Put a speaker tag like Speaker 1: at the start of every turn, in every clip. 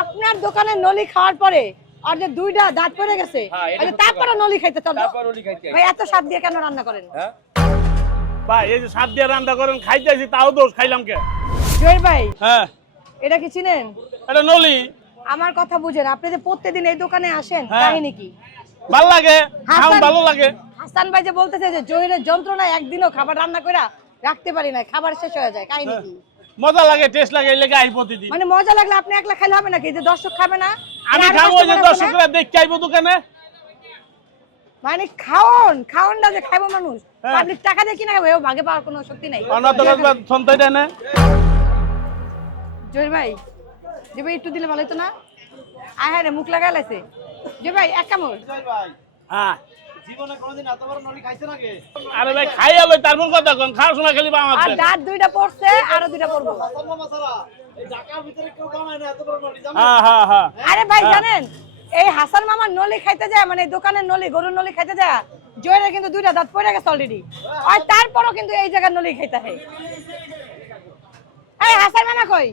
Speaker 1: আপনার দোকানে নলি খাওয়ার পরে আর যে দুইটা দাঁত পড়ে গেছে।
Speaker 2: হ্যাঁ, সত্যি
Speaker 1: তারপরে নলি খাইতে চলো ভাই এত স্বাদ দিয়ে কেন রান্না করেন?
Speaker 2: হ্যাঁ?
Speaker 3: ভাই এই যে দিয়ে রান্না করেন খাইতেছি তাও দোষ খাইলাম কে?
Speaker 1: জয়ের ভাই
Speaker 3: হ্যাঁ।
Speaker 1: এটা কি চিনেন?
Speaker 3: এটা নলি।
Speaker 1: আমার কথা বুঝেন আপনি যে প্রত্যেকদিন এই দোকানে আসেন
Speaker 3: হ্যাঁ।
Speaker 1: কাহিনী কি?
Speaker 3: ভালো লাগে
Speaker 1: হাসান-
Speaker 3: ভালো লাগে।
Speaker 1: হাসান ভাই যে বলতেছে যে জহিরের যন্ত্রণা একদিনও খাবার রান্না করে রাখতে পারি না খাবার শেষ হয়ে যায় কাহিনী। কি?
Speaker 3: মজা লাগে টেস্ট লাগে লেগে আই প্রতিদিন।
Speaker 1: মানে মজা লাগলে আপনি একলা খাইলে হবে নাকি? যে দর্শক খাবে না?
Speaker 3: আমি খাব যে? দর্শকরা দেখতে আইবো দোকানে।
Speaker 1: মানে খাওন খাওন না যে খাইবো মানুষ।
Speaker 3: হ্যাঁ।
Speaker 1: পাবলিক টাকা দিয়ে কিনা খাবে? ও ভাগে পাওয়ার কোনো শক্তি নাই।
Speaker 3: অনাথ সন্তাই দেয় না?
Speaker 1: জহির ভাই যে ভাই একটু দিলে ভালো হতো না? আয় হ্যাঁ রে মুখ লাগাই লাইছে। যে ভাই এক কামড়। জয় ভাই।
Speaker 3: হ্যাঁ।
Speaker 4: জীবনে কোনোদিন এত বড় নলি খাইছে নাকি?
Speaker 3: আরে ভাই খাই আলো তারপর কথা কোন? খাওয়ার সময় খালি বা
Speaker 1: আর
Speaker 3: আমার
Speaker 1: দাঁত দুইটা পড়ছে আরও দুইটা পড়ব।
Speaker 4: এই ঢাকার ভিতরে কেউ বানায় না এত বড় নলি
Speaker 3: হ্যাঁ হ্যাঁ হ্যাঁ।
Speaker 1: আরে ভাই জানেন এই হাসান মামার নলি খাইতে যায় মানে এই দোকানের নলি গরুর নলি খাইতে যায় জয়ের কিন্তু দুইটা দাঁত পড়ে গেছে অলরেডি আর তারপরও কিন্তু এই জায়গার নলি খাইতে হয়। এই হাসান মামা কই?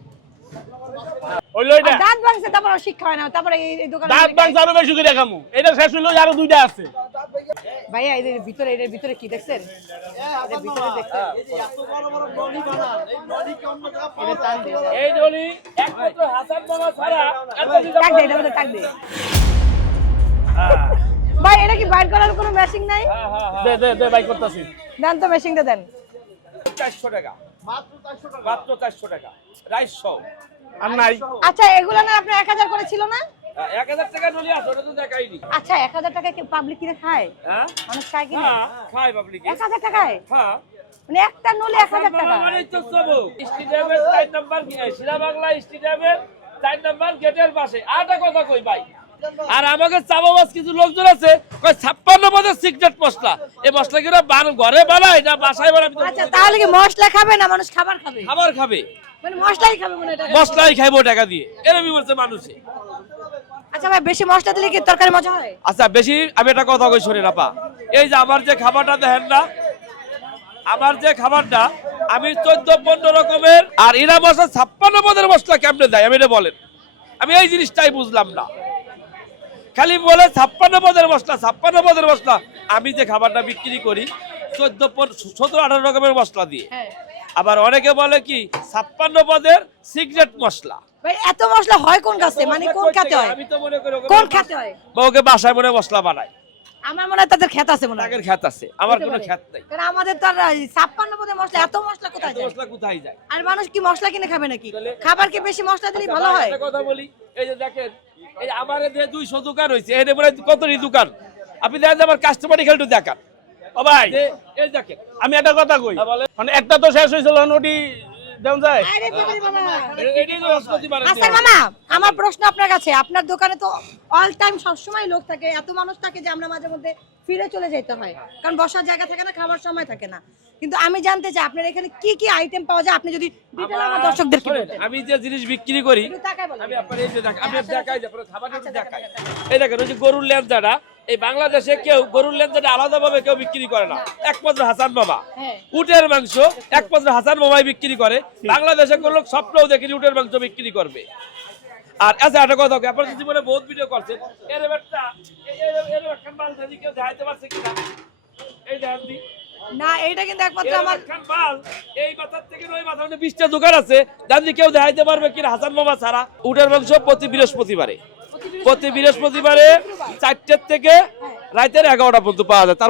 Speaker 1: দাঁত ভাঙছে তারপর শিক্ষা হয় না তারপরে এই দোকানে
Speaker 3: দাঁত বাংস আরও বেশি করে খামু। এটা শেষ হইল আরও দুইটা আছে।
Speaker 1: ভাইয়া এদের ভিতরে এদের ভিতরে কি দেখছেন? এদের ভিতরে দেখছেন।
Speaker 4: এই যে এত বড় বড় নলি বানান এই নলি কি অন্য জায়গায় পাওয়া যায়
Speaker 2: এই নলি একমাত্র হাসান মামা ছাড়া
Speaker 1: টাক দে। এটা টাক দে ভাই এটা কি বাইর করার কোনো মেশিন নাই?
Speaker 3: দে দে দে ভাই করতেছি।
Speaker 1: দেন তো মেশিনটা দেন।
Speaker 2: চারশো টাকা।
Speaker 4: মাত্র 400 টাকা।
Speaker 2: মাত্র চারশো টাকা। রাইস সহ।
Speaker 3: আর নাই।
Speaker 1: আচ্ছা এগুলো না আপনার এক হাজার করে ছিল না?
Speaker 2: হ্যাঁ, এক হাজার টাকা নলি আছে ওটা তো দেখাইনি।
Speaker 1: আচ্ছা এক হাজার টাকা কি পাবলিক কিনে খায়?
Speaker 2: হ্যাঁ?
Speaker 1: মানুষ খায় কিনে
Speaker 2: হ্যাঁ পাবলিক
Speaker 1: এক হাজার টাকায়?
Speaker 2: হ্যাঁ।
Speaker 1: মানে একটা নলে এক হাজার টাকা
Speaker 2: মানে তো সবু স্টেডিয়ামের চার নাম্বার শিলা বাংলা স্টেডিয়ামের চার নাম্বার গেটের পাশে। আরেকটা কথা কই ভাই আর আমাকে চাবাবাস কিছু লোকজন আছে ছাপ্পান্ন পদের সিক্রেট মশলা। এই মশলা বান- ঘরে বানায় না বাসায় বানায়?
Speaker 1: আচ্ছা তাহলে কি মশলা খাবে না মানুষ খাবার খাবে?
Speaker 2: খাবার খাবে।
Speaker 1: মানে মশলাই খাবে মনে
Speaker 2: মশলাই খাইবো টাকা দিয়ে। এরকমই বলছে মানুষে।
Speaker 1: আচ্ছা ভাই বেশি মশলা দিলে কি তরকারি মজা হয়?
Speaker 2: আচ্ছা বেশি আমি একটা কথা কই শোনেন আপা। এই যে আমার যে খাবারটা দেখেন না আমার যে খাবারটা আমি চোদ্দ পনেরো রকমের আর এরা মশলা ছাপ্পান্ন পদের মশলা কেমনে দেয় আমি এটা বলেন। আমি এই জিনিসটাই বুঝলাম না। খালি বলে ছাপ্পান্ন পদের মশলা ছাপ্পান্ন পদের মশলা। আমি যে খাবারটা বিক্রি করি চোদ্দ সতেরো আঠারো রকমের মশলা দিয়ে।
Speaker 1: হ্যাঁ।
Speaker 2: আবার অনেকে বলে কি ছাপ্পান্ন পদের সিগারেট মশলা।
Speaker 1: এত মশলা হয় কোন গাছে? মানে কোন খাতে হয়?
Speaker 2: আমি তো মনে করি
Speaker 1: কোন খাতে হয়?
Speaker 2: বা ওকে বাসায় মনে মশলা বানায়।
Speaker 1: আমার মনে হয় তাদের খেত আছে মনে হয়।
Speaker 2: খ্যাত আছে। আমার কোনো। খ্যাত নাই।
Speaker 1: কারণ আমাদের তো আর ছাপ্পান্ন পদে মশলা এত মশলা কোথায় যায়?
Speaker 2: মশলা কোথায় যায়?
Speaker 1: আর মানুষ কি মশলা কিনে খাবে নাকি? খাবার কি বেশি মশলা দিলে ভালো হয়?
Speaker 2: একটা কথা বলি। এই যে দেখেন এই আমার এদিকে দুইশো দোকান হয়েছে এর হয় দোকান? আপনি দেখেন যে আমার কাস্টমার খেলটু দেখান।
Speaker 3: ও ভাই
Speaker 2: যে এই দেখেন
Speaker 3: আমি একটা কথা কই।
Speaker 2: হ্যাঁ,
Speaker 3: মানে একটা তো শেষ হয়েছিল ওটি দেন যায়।
Speaker 1: আচ্ছা মামা আমার প্রশ্ন আপনার কাছে। আপনার দোকানে তো অল টাইম সবসময় লোক থাকে এত মানুষ থাকে যে আমরা মাঝে মধ্যে ফিরে চলে যেতে হয়। কারণ বসার জায়গা থাকে না খাবার সময় থাকে না। কিন্তু আমি জানতে চাই আপনার এখানে কি কি আইটেম পাওয়া যায়? আপনি যদি ডিটেল আমার দর্শকদেরকে
Speaker 2: শোনেন, আমি যে জিনিস বিক্রি করি। আমি আপনার এই যে
Speaker 1: আচ্ছা,
Speaker 2: দেখাই খাবার
Speaker 1: আচ্ছা,
Speaker 2: দেখাই। এই দেখেন ওই যে গরুর লেন্সাটা এই বাংলাদেশে কেউ গরুর লেন্সাটা আলাদাভাবে কেউ বিক্রি করে না। একমাত্র হাসান বাবা।
Speaker 1: হ্যাঁ।
Speaker 2: উটের মাংস একমাত্র হাসান মামাই বিক্রি করে। বাংলাদেশে কোন লোক স্বপ্নও দেখিনি উটের মাংস বিক্রি করবে। আর আচ্ছা একটা কথা আপনার জীবনে বহুত ভিডিও করছেন এরকম একটা এ- এরকম এরকম একটা মাল যদি কেউ দেখাইতে পারছে কিনা? এই দেখেন দি।
Speaker 1: না এইটা কিন্তু একমাত্র আমার
Speaker 2: এই মাথার থেকে ওই দোকান আছে। জানি কেউ দেখাইতে পারবে কিনা হাসান মামা ছাড়া উটের মাংস প্রতি বৃহস্পতিবারে। প্রতি বৃহস্পতিবারে চারটের থেকে রাইতের এগারোটা পর্যন্ত পাওয়া যায়।